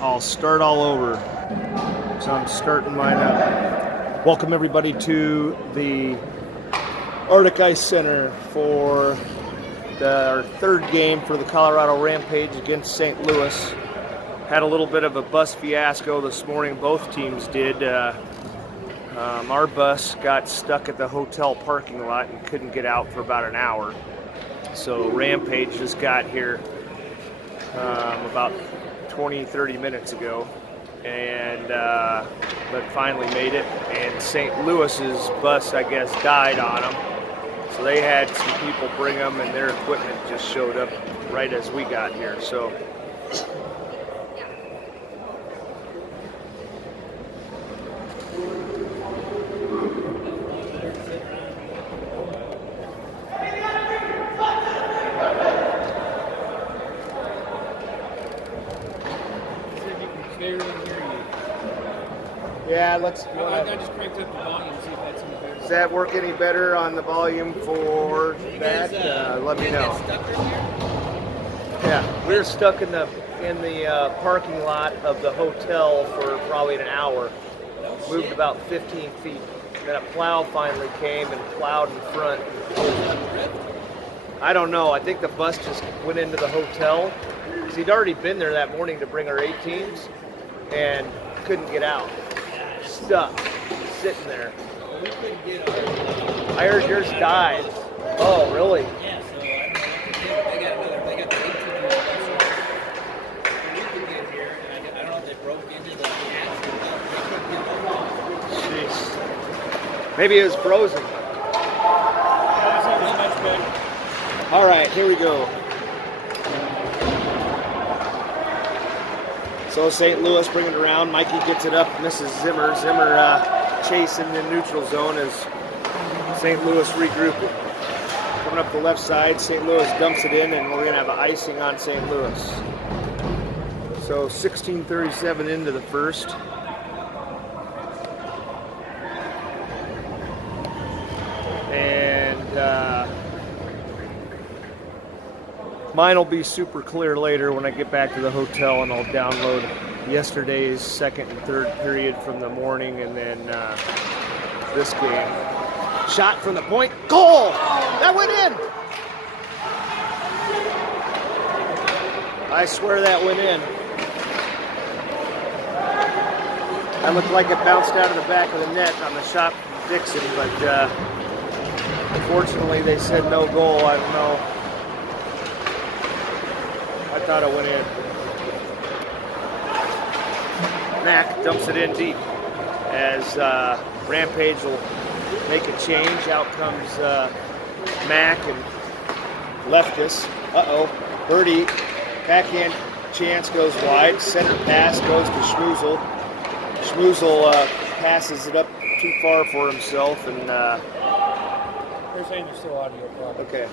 I'll start all over. So I'm starting mine up. Welcome everybody to the Arctic Ice Center for our third game for the Colorado Rampage against St. Louis. Had a little bit of a bus fiasco this morning, both teams did. Our bus got stuck at the hotel parking lot and couldn't get out for about an hour. So Rampage just got here about 20-30 minutes ago, and but finally made it. And St. Louis's bus, I guess, died on them, so they had some people bring them, and their equipment just showed up right as we got here. So yeah, let's. I just cranked up the volume, see if that's any better. Does that work any better on the volume for that? Let me know. Yeah, we're stuck in the parking lot of the hotel for probably an hour. Moved about 15 feet. Then a plow finally came and plowed in front. I don't know. I think the bus just went into the hotel because he'd already been there that morning to bring our 18s and couldn't get out. Stuck, sitting there. We couldn't get I heard yours died. Oh, really? Yeah, so I don't know what they got the 18 we could get here, and I don't know if they broke into the gas or not. Jeez. Maybe it was frozen. Much better. All right, here we go. So St. Louis bringing it around. Mikey gets it up, misses Zimmer. Zimmer chasing the neutral zone as St. Louis regrouping. Coming up the left side, St. Louis dumps it in, and we're going to have an icing on St. Louis. So 16:37 into the first. And mine will be super clear later when I get back to the hotel, and I'll download yesterday's second and third period from the morning, and then this game. Shot from the point, goal! That went in! I swear that went in. That looked like it bounced out of the back of the net on the shot from Dixon, but unfortunately they said no goal. I don't know. I thought it went in. Mack dumps it in deep as Rampage will make a change. Out comes Mack and Leftis. Birdie. Backhand chance goes wide. Center pass goes to Schmoozle. Schmoozle passes it up too far for himself, and They're saying there's still audio problem. okay.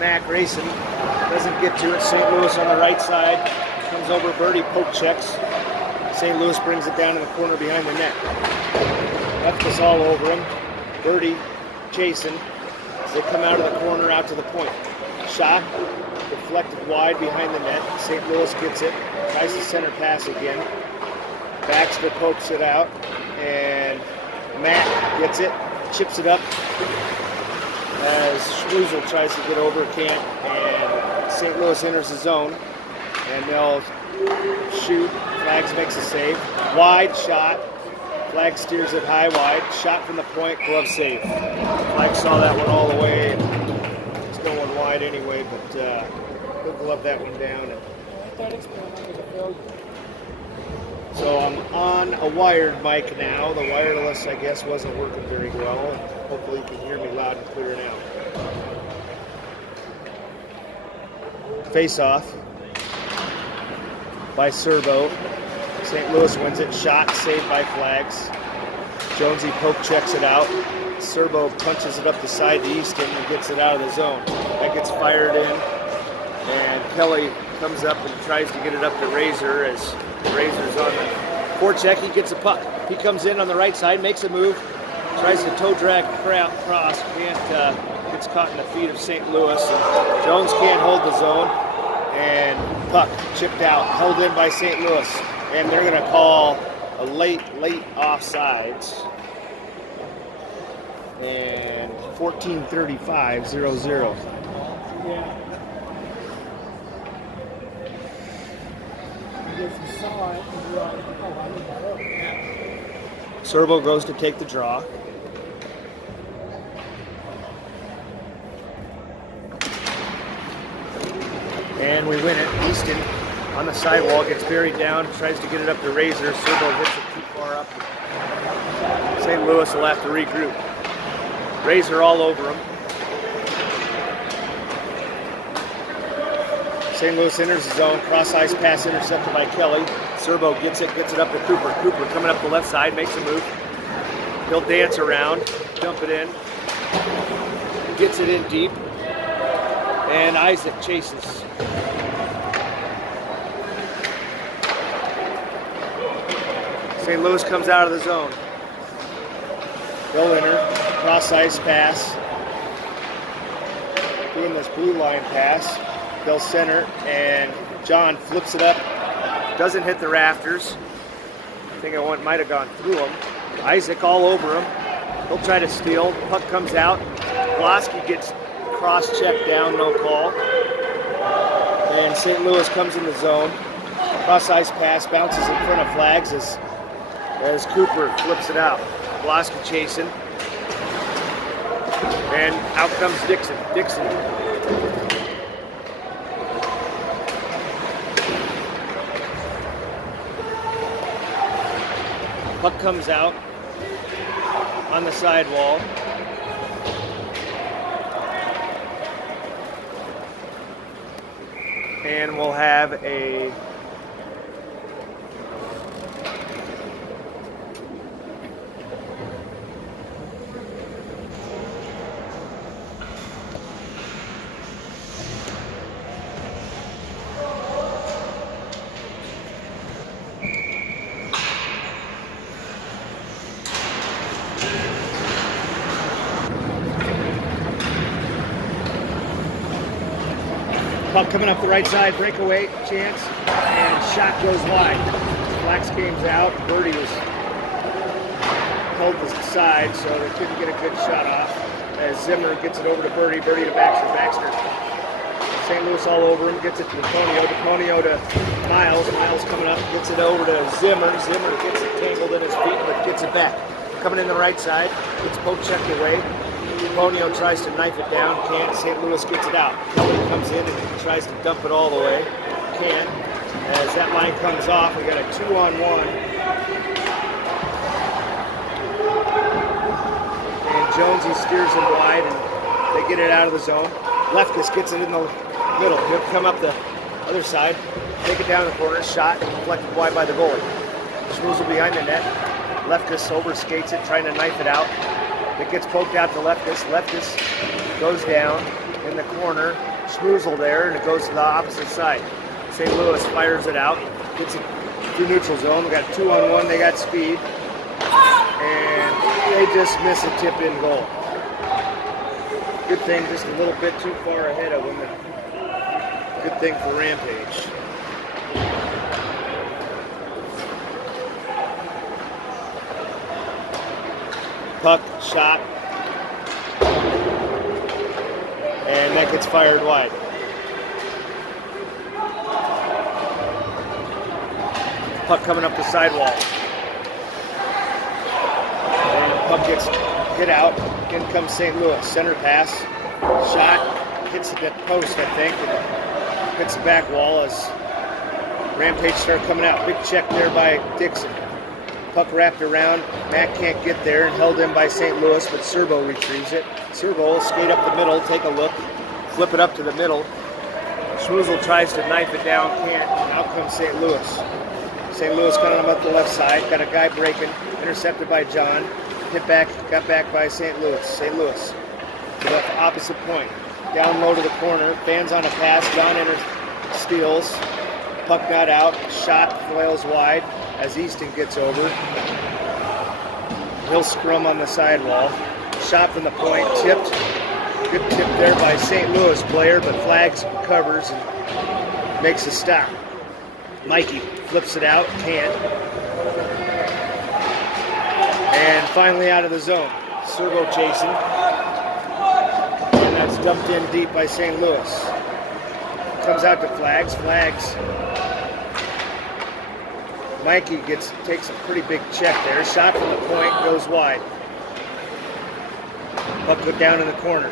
Mack racing, doesn't get to it. St. Louis on the right side, comes over, birdie poke checks. St. Louis brings it down in the corner behind the net. Left us all over him. Birdie chasing. They come out of the corner, out to the point. Shot, deflected wide behind the net. St. Louis gets it, tries the center pass again. Baxter pokes it out, and Mack gets it, chips it up. As Schmoozle tries to get over, can't, and St. Louis enters the zone, and they'll shoot. Flags makes a save. Wide shot. Flag steers it high wide. Shot from the point, glove save. Flag saw that one all the way, and it's going wide anyway, but he'll glove that one down. And I thought it's going to be a failure. so I'm on a wired mic now. The wireless, I guess, wasn't working very well. Hopefully you can hear me loud and clear now. Face off by Servo. St. Louis wins it. Shot saved by Flags. Jonesy poke checks it out. Servo punches it up the side to Easton and gets it out of the zone. That gets fired in. And Kelly comes up and tries to get it up to Razor as Razor's on the forecheck. He gets a puck. He comes in on the right side, makes a move, tries to toe drag cross, gets caught in the feet of St. Louis. Jones can't hold the zone, and puck chipped out, held in by St. Louis, and they're going to call a late offsides. And 14:35, 0-0. Yeah. I guess you saw it and you're like, oh, I need that up. Serbo goes to take the draw. And we win it. Easton on the sidewall gets buried down, tries to get it up to Razor. Serbo hits it too far up. St. Louis will have to regroup. Razor all over him. St. Louis enters the zone. Cross-ice pass intercepted by Kelly. Serbo gets it up to Cooper. Cooper coming up the left side, makes a move. He'll dance around, dump it in. Gets it in deep. And Isaac chases. St. Louis comes out of the zone. They'll enter. Cross-ice pass. Doing this blue line pass. They'll center, and John flips it up. Doesn't hit the rafters. I think it might have gone through him. Isaac all over him. He'll try to steal. Puck comes out. Blosky gets cross-checked down, no call. And St. Louis comes in the zone. Cross-ice pass bounces in front of flags as Cooper flips it out. Blosky chasing. And out comes Dixon. Puck comes out on the sidewall. And we'll have a puck coming up the right side, breakaway chance, and shot goes wide. Flax came out, Birdie was held the side, so they couldn't get a good shot off. As Zimmer gets it over to Birdie to Baxter. St. Louis all over him, gets it to DePonio to Miles coming up, gets it over to Zimmer gets it tangled in his feet, but gets it back. Coming in the right side, gets poke checked away. DePonio tries to knife it down, can't. St. Louis gets it out. Kelly comes in and tries to dump it all the way. Can't. As that line comes off, we got a 2-on-1. And Jonesy steers him wide, and they get it out of the zone. Leftkus gets it in the middle. He'll come up the other side, take it down the corner, shot, deflected wide by the goalie. Schmoozle behind the net. Leftkus overskates it, trying to knife it out. It gets poked out to Leftkus. Leftkus goes down in the corner. Schmoozle there, and it goes to the opposite side. St. Louis fires it out. Gets it through neutral zone. We got 2-on-1. They got speed. And they just miss a tip-in goal. Good thing, just a little bit too far ahead of them. Good thing for Rampage. Puck, shot, and that gets fired wide. Puck coming up the sidewall. And the puck gets hit out. In comes St. Louis. Center pass, shot, hits the post, I think, and hits the back wall as Rampage start coming out. Big check there by Dixon. Puck wrapped around. Matt can't get there and held in by St. Louis, but Serbo retrieves it. Serbo will skate up the middle, take a look, flip it up to the middle. Schmoozle tries to knife it down, can't, and out comes St. Louis. St. Louis got him up the left side, got a guy breaking, intercepted by John, hit back, got back by St. Louis. St. Louis to the opposite point. Down low to the corner, fans on a pass, John steals. Puck got out. Shot flails wide as Easton gets over. He'll scrum on the sidewall. Shot from the point, tipped. Good tip there by St. Louis player, but Flags covers and makes a stop. Mikey flips it out, can't. And finally out of the zone. Servo chasing. And that's dumped in deep by St. Louis. Comes out to Flags. Flags. Mikey takes a pretty big check there. Shot from the point, goes wide. Puck put down in the corner.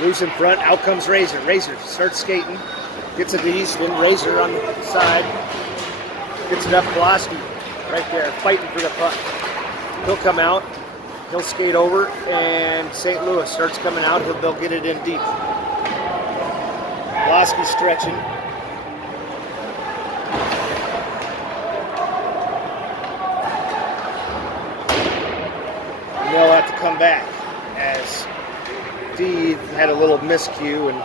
Loose in front, out comes Razor. Razor starts skating, gets it to Easton. Razor on the side, gets it up. Pulaski right there, fighting for the puck. He'll come out, he'll skate over, and St. Louis starts coming out. They'll get it in deep. Pulaski stretching. They'll have to come back as D had a little miscue and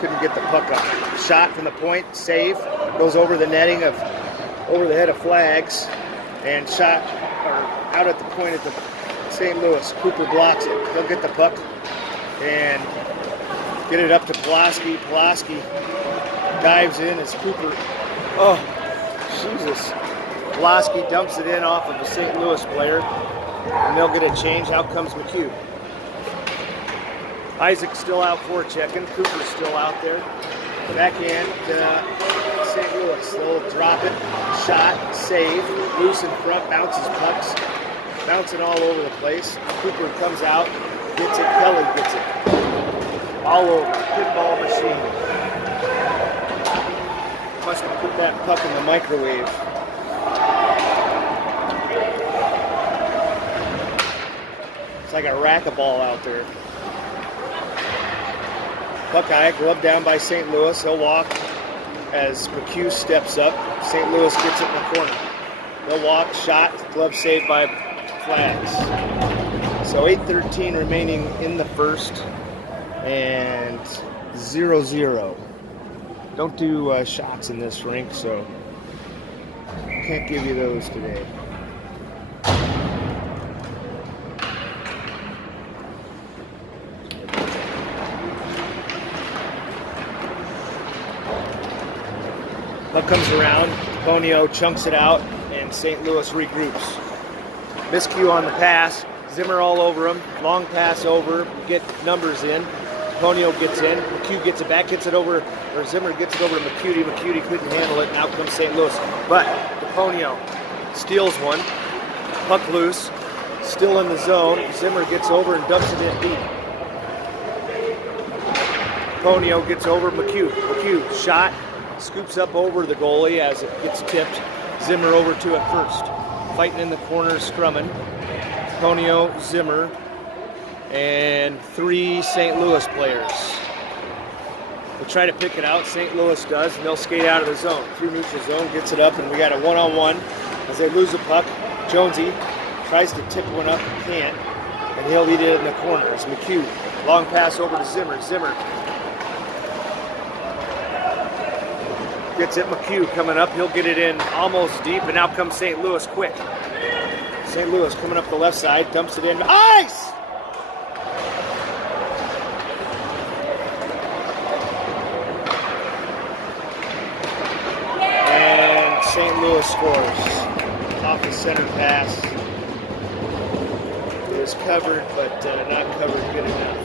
couldn't get the puck up. Shot from the point, save, goes over the netting over the head of Flags, and shot out at the point at the St. Louis. Cooper blocks it. He'll get the puck and get it up to Pulaski. Pulaski dives in as Cooper. Oh, Jesus! Pulaski dumps it in off of the St. Louis player. And they'll get a change. Out comes McHugh. Isaac's still out forechecking. Cooper's still out there. Backhand St. Louis. They'll drop it. Shot. Save. Loose in front. Bounces pucks. Bouncing all over the place. Cooper comes out. Gets it. Kelly gets it. All over. Pinball machine. Must have put that puck in the microwave. It's like a racquetball out there. Buckeye, glove down by St. Louis. He'll walk as McHugh steps up. St. Louis gets it in the corner. They'll walk, shot, glove saved by Flags. So 8:13 remaining in the first, and 0-0. Don't do shots in this rink, so can't give you those today. Puck comes around, Ponio chunks it out, and St. Louis regroups. Miscue on the pass, Zimmer all over him, long pass over, get numbers in. Ponio gets in, McHugh gets it back, gets it over, or Zimmer gets it over to McCuty. McCuty couldn't handle it, and out comes St. Louis. But Ponio steals one, puck loose, still in the zone. Zimmer gets over and dumps it in deep. Ponio gets over McHugh. McHugh shot. Scoops up over the goalie as it gets tipped. Zimmer over to it first. Fighting in the corner, scrumming. Ponio, Zimmer, and 3 St. Louis players. They'll try to pick it out. St. Louis does, and they'll skate out of the zone. Through neutral zone, gets it up, and we got a one-on-one. As they lose the puck, Jonesy tries to tip one up, can't, and he'll lead it in the corner. It's McHugh. Long pass over to Zimmer. Zimmer gets it. McHugh coming up. He'll get it in almost deep, and out comes St. Louis quick. St. Louis coming up the left side, dumps it in. Ice! And St. Louis scores off the center pass. It was covered, but not covered good enough.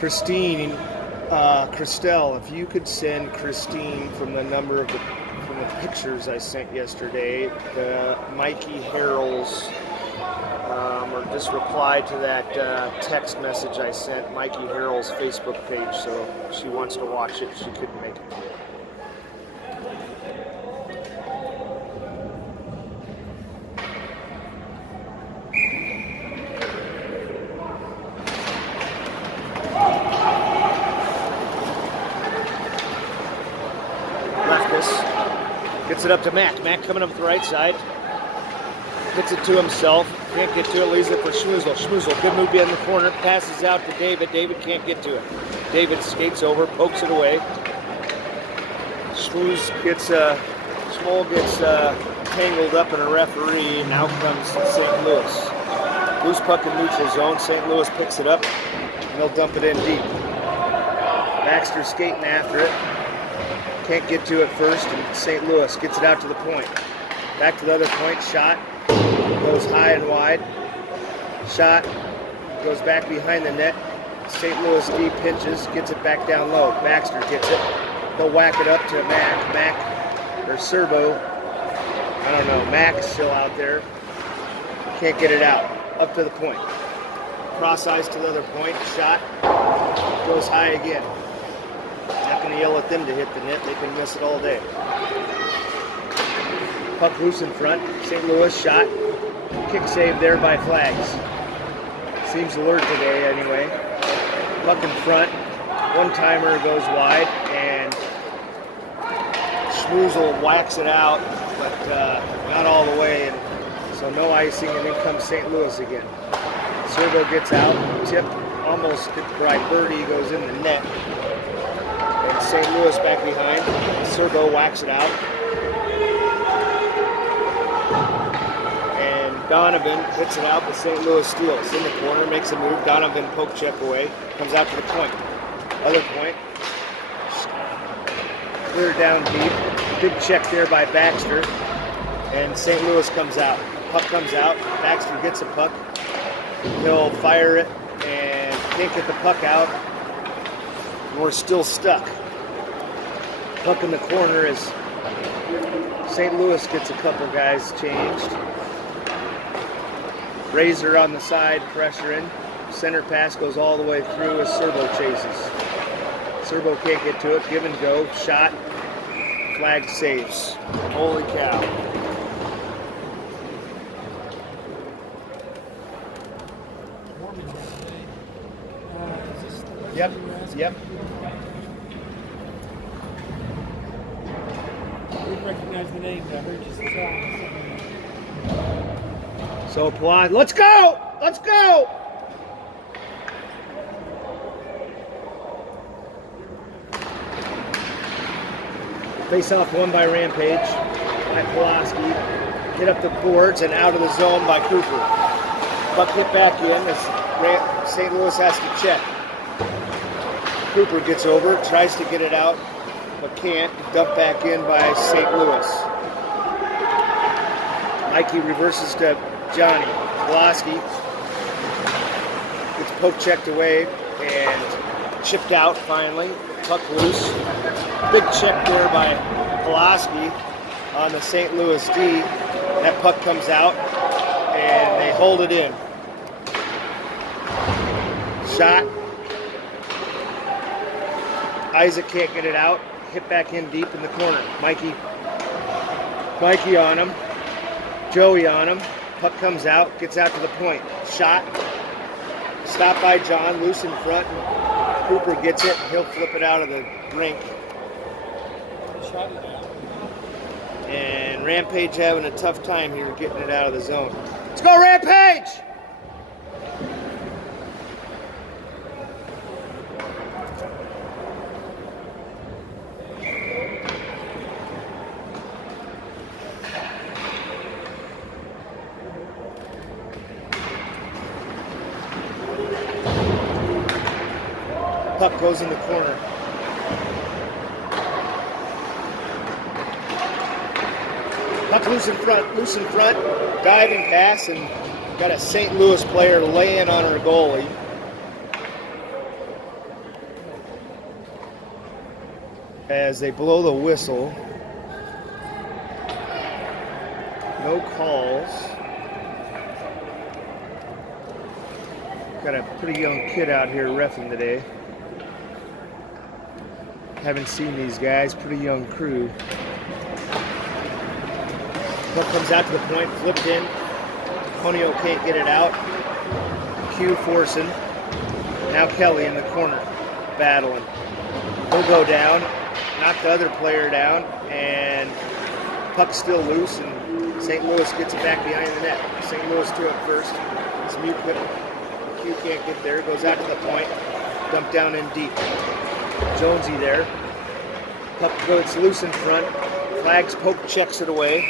Christine, Christelle, if you could send Christine from the pictures I sent yesterday, the Mikey Harrell's, or just reply to that text message I sent, Mikey Harrell's Facebook page, so she wants to watch it. She couldn't make it. Leftis it up to Mac. Mac coming up the right side. Gets it to himself. Can't get to it. Leaves it for Schmoozle. Schmoozle, good move behind the corner. Passes out to David. David can't get to it. David skates over, pokes it away. Schmool gets tangled up in a referee. Now comes St. Louis. Loose puck in neutral zone. St. Louis picks it up, and they'll dump it in deep. Baxter skating after it. Can't get to it first, and St. Louis gets it out to the point. Back to the other point. Shot. Goes high and wide. Shot. Goes back behind the net. St. Louis D pinches. Gets it back down low. Baxter gets it. They'll whack it up to Mac. Or Serbo. I don't know. Mac's still out there. Can't get it out. Up to the point. Cross ice to the other point. Shot. Goes high again. Not going to yell at them to hit the net. They can miss it all day. Puck loose in front. St. Louis shot. Kick save there by Flags. Seems alert today anyway. Puck in front. One-timer goes wide, and Schmoozle whacks it out, but not all the way, and so no icing, and then comes St. Louis again. Serbo gets out, tip, almost hit by Birdie, goes in the net. And St. Louis back behind. Serbo whacks it out. And Donovan hits it out, but St. Louis steals. In the corner, makes a move. Donovan poke check away. Comes out to the point. Other point. Clear down deep. Big check there by Baxter. And St. Louis comes out. Puck comes out. Baxter gets a puck. He'll fire it and can't get the puck out. We're still stuck. Puck in the corner is St. Louis gets a couple guys changed. Razor on the side, pressuring. Center pass goes all the way through as Serbo chases. Serbo can't get to it. Give and go. Shot. Flag saves. Holy cow. Yep. Yep. I didn't recognize the name, but I heard you say. So Plant, let's go! Let's go! Face off won by Rampage, by Pulaski. Get up the boards and out of the zone by Cooper. Puck hit back in as St. Louis has to check. Cooper gets over, tries to get it out, but can't. Dumped back in by St. Louis. Mikey reverses to Johnny. Pulaski gets poke checked away and chipped out finally. Puck loose. Big check there by Pulaski on the St. Louis D. That puck comes out and they hold it in. Shot. Isaac can't get it out. Hit back in deep in the corner. Mikey on him. Joey on him. Puck comes out. Gets out to the point. Shot. Stopped by John. Loose in front. Cooper gets it. He'll flip it out of the rink. And Rampage having a tough time here getting it out of the zone. Let's go, Rampage! Puck goes in the corner. Puck loose in front, diving pass, and got a St. Louis player laying on her goalie. As they blow the whistle. No calls. Got a pretty young kid out here reffing today. Haven't seen these guys, pretty young crew. Puck comes out to the point, flipped in. Conio can't get it out. Q forcing. Now Kelly in the corner, battling. He'll go down, knock the other player down, and Puck's still loose, and St. Louis gets it back behind the net. St. Louis to it first. Smew can't get there. Goes out to the point. Dumped down in deep. Jonesy there. Puck goes loose in front. Flags poke checks it away.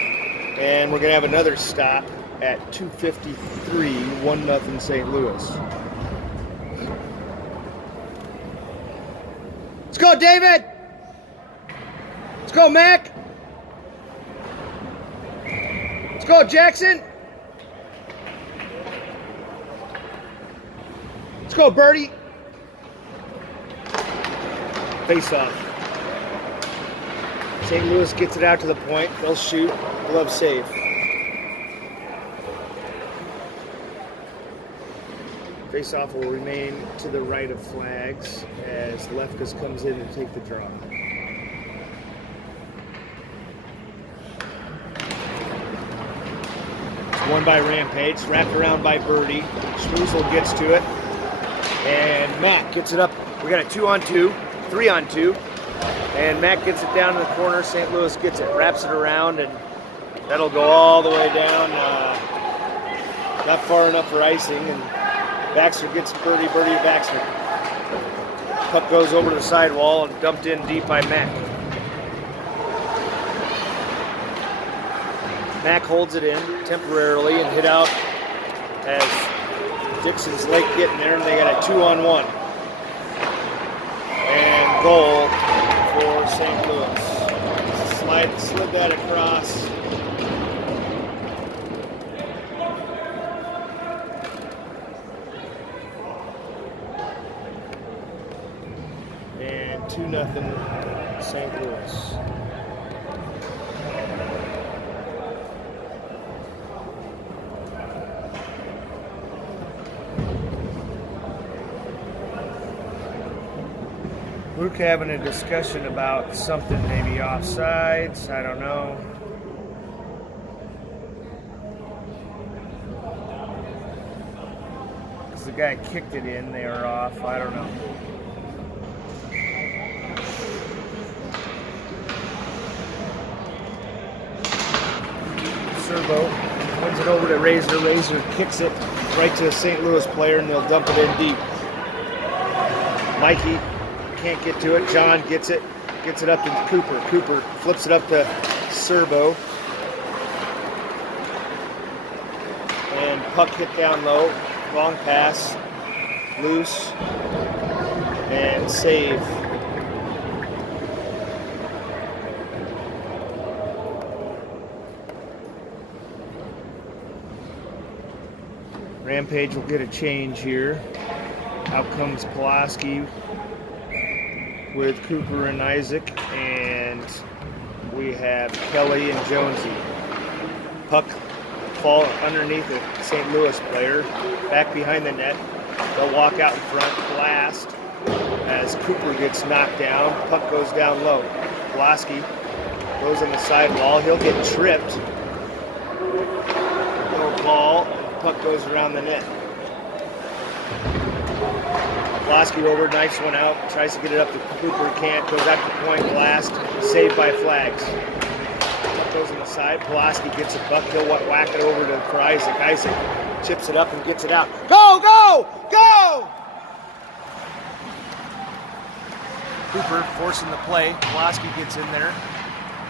And we're going to have another stop at 2:53, 1-0 St. Louis. Let's go, David! Let's go, Mac! Let's go, Jackson! Let's go, Birdie! Face off. St. Louis gets it out to the point. They'll shoot. Glove save. Face-off will remain to the right of flags as Lefkas comes in to take the draw. It's won by Rampage, wrapped around by Birdie. Schmoozle gets to it, and Matt gets it up. We got a 2-on-2, 3-on-2, and Matt gets it down in the corner. St. Louis gets it, wraps it around, and that'll go all the way down. Not far enough for icing, and Baxter gets Birdie Baxter. Puck goes over to the sidewall and dumped in deep by Mac. Mac holds it in temporarily and hit out as Dixon's late getting there, and they got a 2-on-1. And goal for St. Louis. Slid that across. And 2-0 St. Louis. We're having a discussion about something, maybe offsides, I don't know. Because the guy kicked it in, they were off, I don't know. Servo wins it over to Razor. Razor kicks it right to a St. Louis player, and they'll dump it in deep. Mikey can't get to it. John gets it up to Cooper. Cooper flips it up to Servo. And puck hit down low. Long pass. Loose. And save. Rampage will get a change here. Out comes Pulaski with Cooper and Isaac, and we have Kelly and Jonesy. Puck fall underneath a St. Louis player, back behind the net. They'll walk out in front, blast, as Cooper gets knocked down. Puck goes down low. Pulaski goes on the sidewall. He'll get tripped. Little ball, and puck goes around the net. Pulaski over, knifes one out, tries to get it up to Cooper, can't, goes out to the point, blast, saved by flags. Goes on the side, Pulaski gets a buck, he'll whack it over for Isaac. Isaac chips it up and gets it out. Go, go, go! Cooper forcing the play, Pulaski gets in there,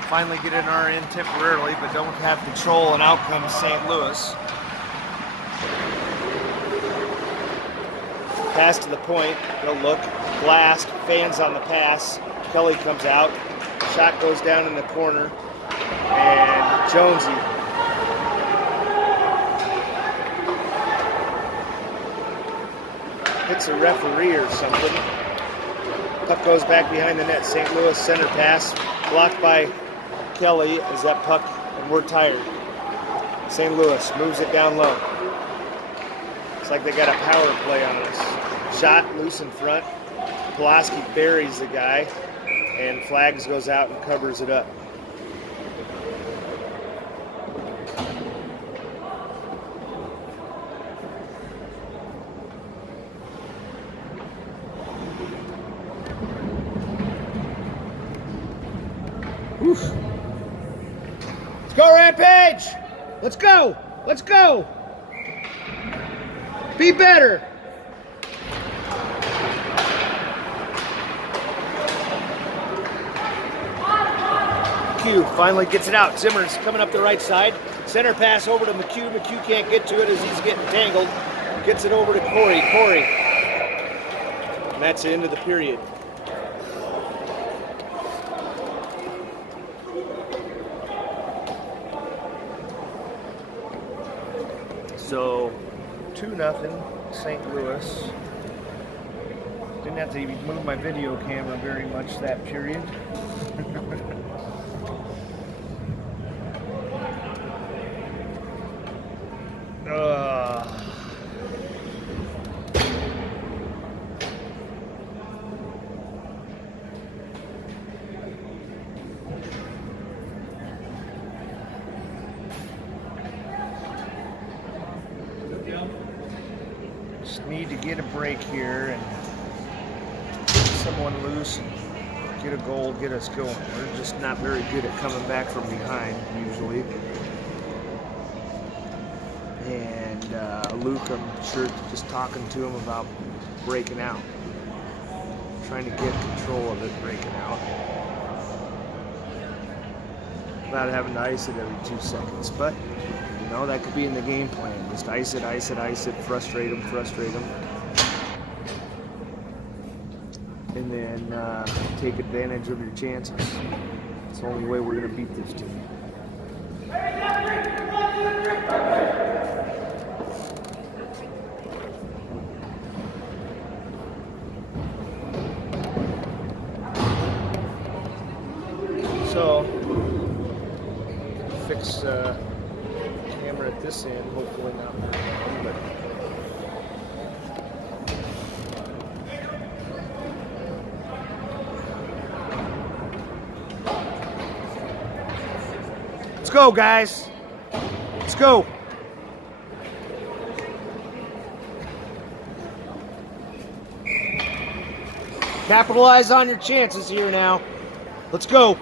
finally get an RN temporarily, but don't have control, and out comes St. Louis. Pass to the point, they'll look, blast, fans on the pass, Kelly comes out, shot goes down in the corner, and Jonesy hits a referee or something. Puck goes back behind the net, St. Louis center pass, blocked by Kelly as that puck, and we're tired. St. Louis moves it down low. It's like they got a power play on us. Shot loose in front. Pulaski buries the guy, and Flags goes out and covers it up. Oof. Go, Rampage! Let's go! Let's go! Be better! McHugh finally gets it out. Zimmer's coming up the right side. Center pass over to McHugh. McHugh can't get to it as he's getting tangled. Gets it over to Corey. Corey. And that's the end of the period. So, 2-0, St. Louis. Didn't have to even move my video camera very much that period. Just need to get a break here and get someone loose and get a goal, get us going. We're just not very good at coming back from behind usually. And Luke, I'm sure, just talking to him about breaking out. Trying to get control of it, breaking out. Without having to ice it every 2 seconds. But, you know, that could be in the game plan. Just ice it, ice it, ice it, frustrate them, frustrate them. And then take advantage of your chances. It's the only way we're going to beat this team. So, fix camera at this end, hopefully not very long, but let's go, guys. Let's go. Capitalize on your chances here now. Let's go.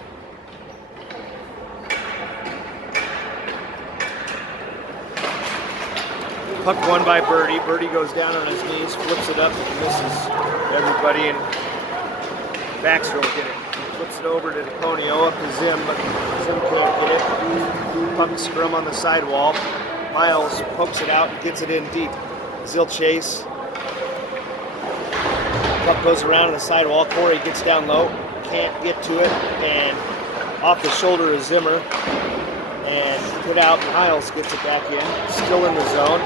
Puck won by Birdie. Birdie goes down on his knees, flips it up, and misses everybody, and Baxter will get it. Flips it over to DePonio, up to Zim, but Zim can't get it. Puck scrum on the sidewall. Miles pokes it out and gets it in deep. Zill chase. Puck goes around on the sidewall. Corey gets down low, can't get to it, and off the shoulder is Zimmer. And put out, Miles gets it back in, still in the zone.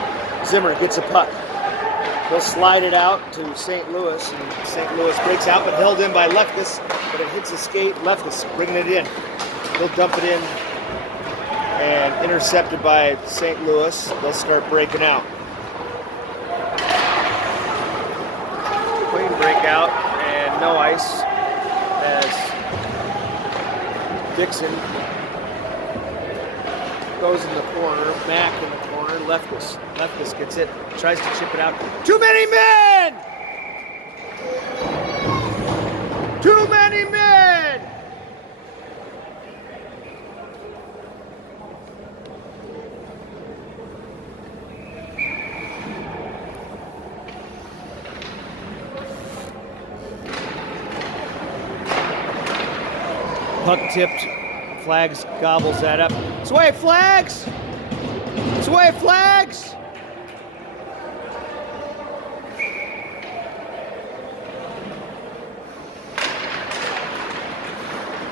Zimmer gets a puck. He'll slide it out to St. Louis, and St. Louis breaks out, but held in by Lefkus, but it hits the skate. Lefkus bringing it in. He'll dump it in, and intercepted by St. Louis. They'll start breaking out. Clean breakout, and no ice as Dixon goes in the corner, Mack in the corner, Lefkus. Lefkus gets it, tries to chip it out. Too many men! Too many men! Puck tipped. Flags gobbles that up. It's away, Flags! It's away, Flags!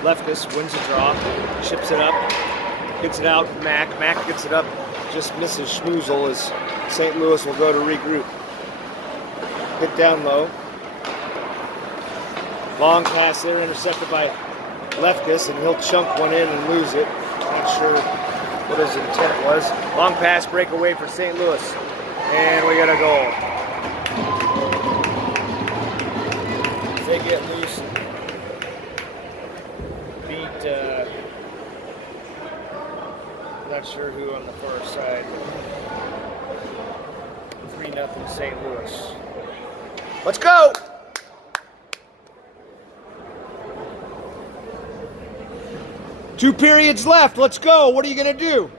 Lefkus wins the draw, chips it up, gets it out, Mack. Mack gets it up, just misses Schmoozle as St. Louis will go to regroup. Hit down low. Long pass there, intercepted by Lefkus, and he'll chunk one in and lose it. Not sure what his intent was. Long pass breakaway for St. Louis. And we got a goal. They get loose and beat, not sure who on the far side. 3-0 St. Louis. Let's go! 2 periods left. Let's go. What are you going to do?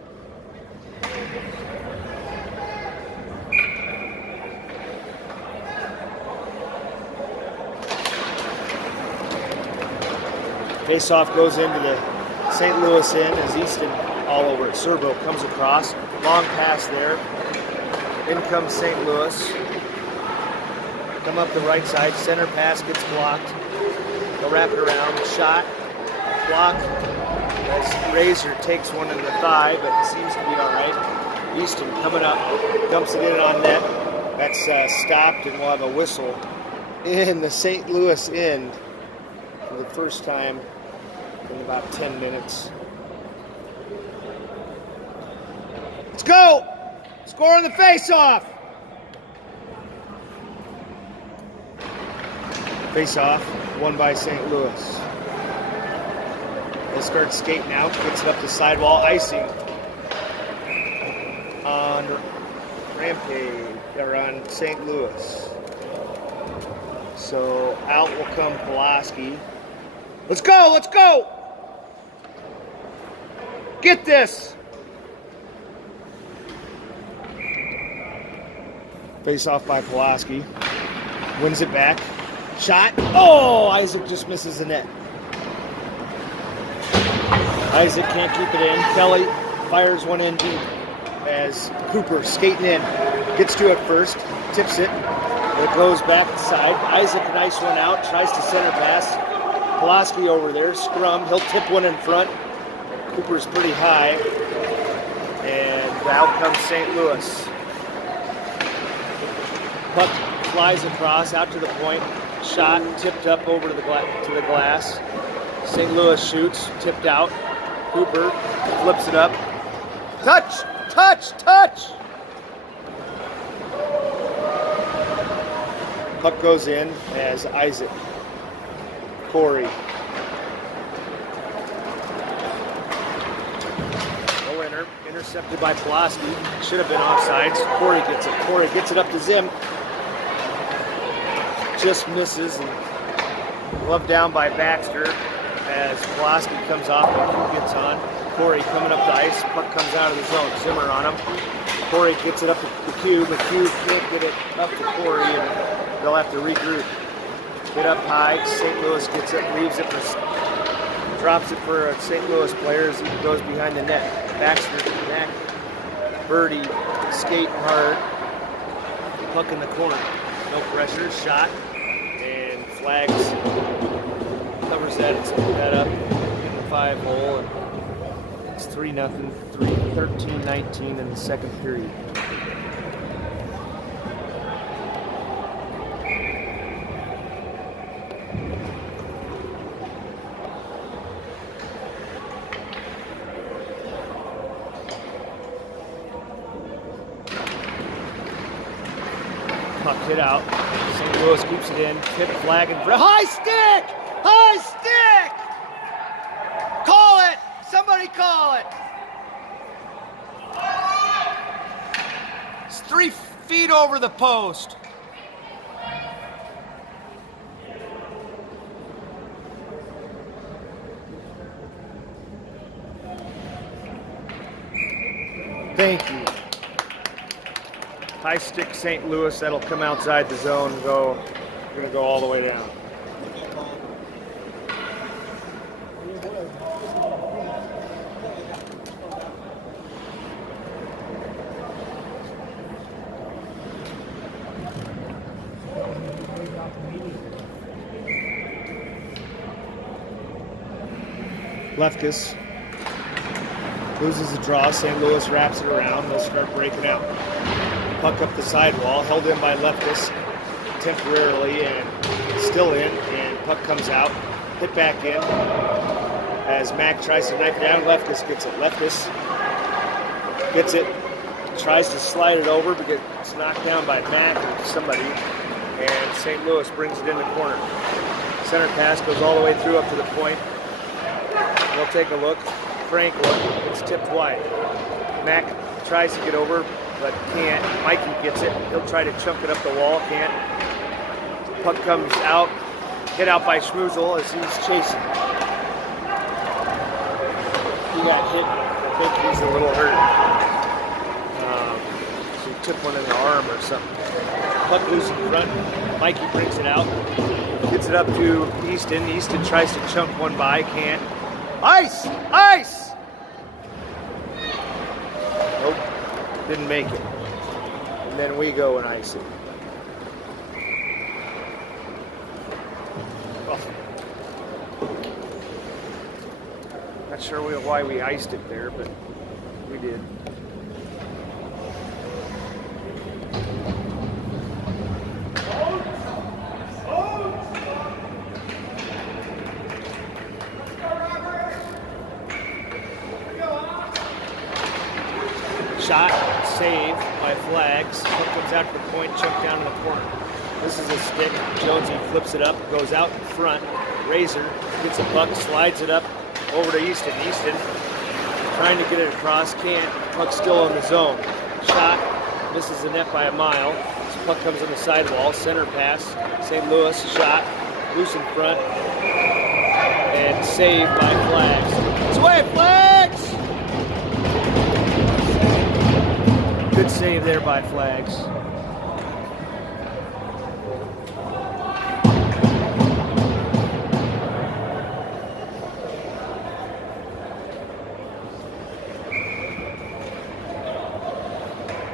Face-off goes into the St. Louis end as Easton all over it. Serbo comes across. Long pass there. In comes St. Louis. Come up the right side. Center pass gets blocked. They'll wrap it around. Shot. Block. As Razor takes one in the thigh, but it seems to be all right. Easton coming up. Dumps it in on net. That's stopped, and we'll have a whistle in the St. Louis end for the first time in about 10 minutes. Let's go! Scoring the face-off! Face-off, won by St. Louis. They'll start skating out, gets it up the sidewall, icing on Rampage, or on St. Louis. So out will come Pulaski. Let's go, let's go! Get this! Face off by Pulaski. Wins it back. Shot. Oh, Isaac just misses the net. Isaac can't keep it in. Kelly fires one in deep as Cooper skating in. Gets to it first. Tips it. It goes back side. Isaac, nice one out. Tries to center pass. Pulaski over there. Scrum. He'll tip one in front. Cooper's pretty high. And out comes St. Louis. Puck flies across, out to the point. Shot, tipped up over to the glass. St. Louis shoots, tipped out. Cooper flips it up. Touch! Touch! Touch! Puck goes in as Isaac. Corey. No winner. Intercepted by Pulaski. Should have been offsides. Corey gets it. Corey gets it up to Zim. Just misses, and gloved down by Baxter as Pulaski comes off and Q gets on. Corey coming up the ice, puck comes out of the zone. Zimmer on him. Corey gets it up to Q, but Q can't get it up to Corey, and they'll have to regroup. Get up high. St. Louis gets it, leaves it, drops it for a St. Louis player as he goes behind the net. Baxter back. Birdie skating hard. Puck in the corner. No pressure. Shot. And flags. Covers that. It's that up in the 5-hole. And it's 3-0. 13-19 in the second period. Puck hit out. St. Louis keeps it in. Tip flag and high stick! High stick! Call it! Somebody call it! It's 3 feet over the post. Thank you. High stick St. Louis, that'll come outside the zone and go, we're going to go all the way down. Lefkus loses the draw. St. Louis wraps it around. They'll start breaking out. Puck up the sidewall, held in by Lefkus temporarily and still in, and puck comes out, hit back in as Mac tries to knife it down. Lefkus gets it. Lefkus gets it, tries to slide it over, but gets knocked down by Mac or somebody, and St. Louis brings it in the corner. Center pass goes all the way through up to the point. We'll take a look. Frank look. It's tipped wide. Mac tries to get over, but can't. Mikey gets it. He'll try to chunk it up the wall. Can't. Puck comes out. Hit out by Schmoozle as he's chasing. he got hit. I think he's a little hurt. So he took one in the arm or something. Puck loose in front. Mikey brings it out. Gets it up to Easton. Easton tries to chunk one by. Can't. Ice! Ice! Nope. Didn't make it. And then we go and ice it. Not sure why we iced it there, but we did. Shot, save by Flags. Puck comes out to the point, chucked down in the corner. This is a stick. Jonesy flips it up, goes out in front. Razor gets a puck, slides it up over to Easton. Easton trying to get it across, can't. Puck still in the zone. Shot, misses the net by a mile. This puck comes on the sidewall, center pass. St. Louis, shot, loose in front, and saved by Flags. It's away, Flags! Good save there by Flags.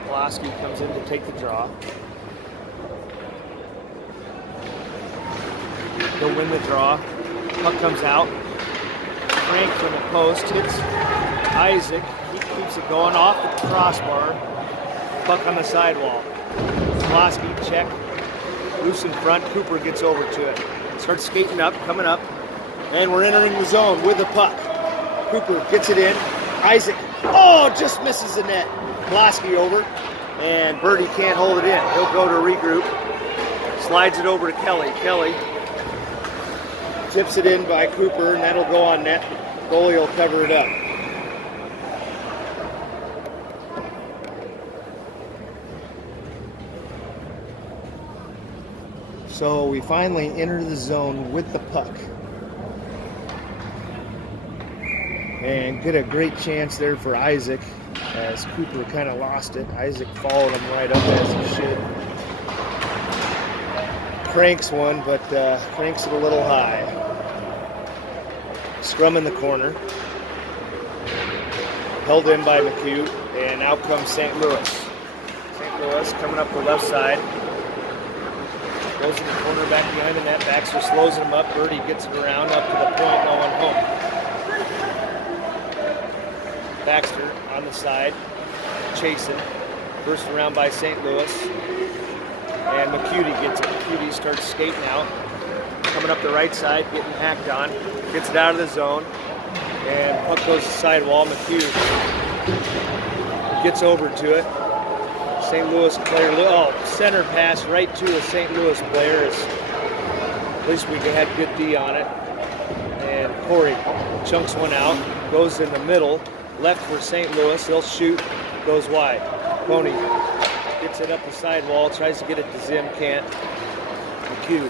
Pulaski comes in to take the draw. He'll win the draw. Puck comes out. Frank from the post hits Isaac. He keeps it going off the crossbar. Puck on the sidewall. Pulaski check. Loose in front. Cooper gets over to it. Starts skating up, coming up. And we're entering the zone with the puck. Cooper gets it in. Isaac, just misses the net. Pulaski over. And Birdie can't hold it in. He'll go to regroup. Slides it over to Kelly. Kelly tips it in by Cooper, and that'll go on net. Goalie will cover it up. So we finally enter the zone with the puck. And get a great chance there for Isaac as Cooper kind of lost it. Isaac followed him right up as he should. Cranks one, but cranks it a little high. Scrum in the corner. Held in by McHugh, and out comes St. Louis. St. Louis coming up the left side. Goes in the corner back behind the net. Baxter slows him up. Birdie gets it around up to the point, no one home. Baxter on the side, chasing. Burst around by St. Louis. And McCuty gets it. McCuty starts skating out. Coming up the right side, getting hacked on. Gets it out of the zone. And puck goes to the sidewall. McHugh gets over to it. St. Louis player, center pass right to a St. Louis player. At least we had good D on it. And Corey chunks one out, goes in the middle, left for St. Louis. He'll shoot, goes wide. Pony gets it up the sidewall, tries to get it to Zim, can't. McHugh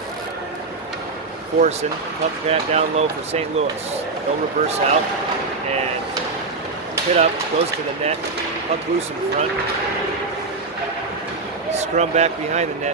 forcing, puck back down low for St. Louis. They'll reverse out and hit up, goes to the net, puck loose in front. Scrum back behind the net.